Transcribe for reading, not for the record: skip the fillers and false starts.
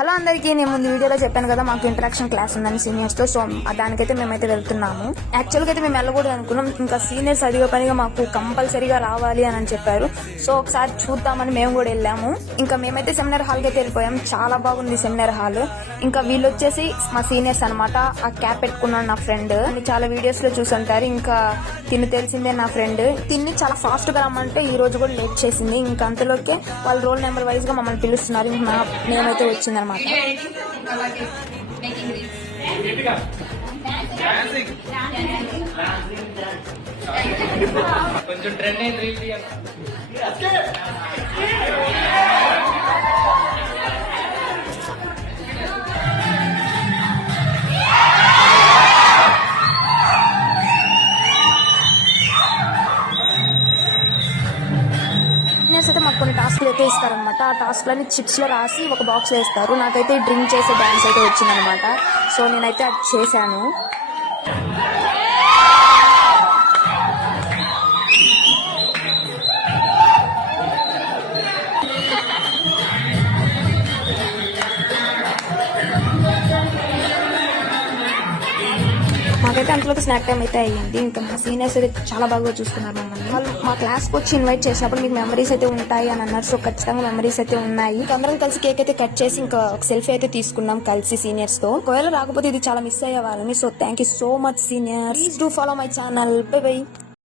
Hello అందరికీ, నేను ముందు వీడియోలో చెప్పాను కదా మాకు ఇంటరాక్షన్ క్లాస్ ఉందని సీనియర్స్తో. సో దానికైతే మేమైతే వెళ్తున్నాము. యాక్చువల్గా అయితే మేము వెళ్ళకూడదు అనుకున్నాం, ఇంకా సీనియర్స్ అదిగా పనిగా మాకు కంపల్సరీగా రావాలి అని చెప్పారు. సో ఒకసారి చూద్దామని మేము కూడా వెళ్ళాము. ఇంకా మేమైతే సెమినార్ హాల్కి అయితే వెళ్ళిపోయాం. చాలా బాగుంది సెమినార్ హాల్. ఇంకా వీళ్ళు వచ్చేసి మా సీనియర్స్ అనమాట. ఆ క్యాప్ పెట్టుకున్నాను నా ఫ్రెండ్, చాలా వీడియోస్ లో చూసుంటారు. ఇంకా తిని తెలిసిందే నా ఫ్రెండ్. తిని చాలా ఫాస్ట్ గా రమ్మంటే ఈ రోజు కూడా లేట్ చేసింది. ఇంకా అంతలోకే వాళ్ళ రోల్ నెంబర్ వైజ్ గా మమ్మల్ని పిలుస్తున్నారు. ఇంకా నా నేమైతే వచ్చిందనమాట. కొంచెం ట్రెండ్ అయింది. అయితే మాకు కొన్ని టాస్క్లు అయితే ఇస్తారనమాట. ఆ టాస్క్లని చిట్స్ లో రాసి ఒక బాక్స్ లో వేస్తారు. నాకైతే డ్రింక్ చేసే డాన్స్ అయితే వచ్చిందనమాట. సో నేనైతే అది చేశాను. మాకైతే అంతలోకి స్నాక్ టైం అయితే అయ్యింది. ఇంకా మా సీనియర్స్ అయితే చాలా బాగా చూసుకున్నారు మమ్మల్ని. వాళ్ళు మా క్లాస్కి వచ్చి ఇన్వైట్ చేసినప్పుడు మీకు మెమరీస్ అయితే ఉంటాయి అని అన్నారు. సో ఖచ్చితంగా మెమరీస్ అయితే ఉన్నాయి. ఇంకా అందరం కలిసి కేక్ అయితే కట్ చేసి ఇంకా ఒక సెల్ఫీ అయితే తీసుకున్నాం కలిసి సీనియర్స్ తో. ఒకవేళ రాకపోతే ఇది చాలా మిస్ అయ్యే వాళ్ళని. So thank you so much seniors. Please do follow my channel. By by.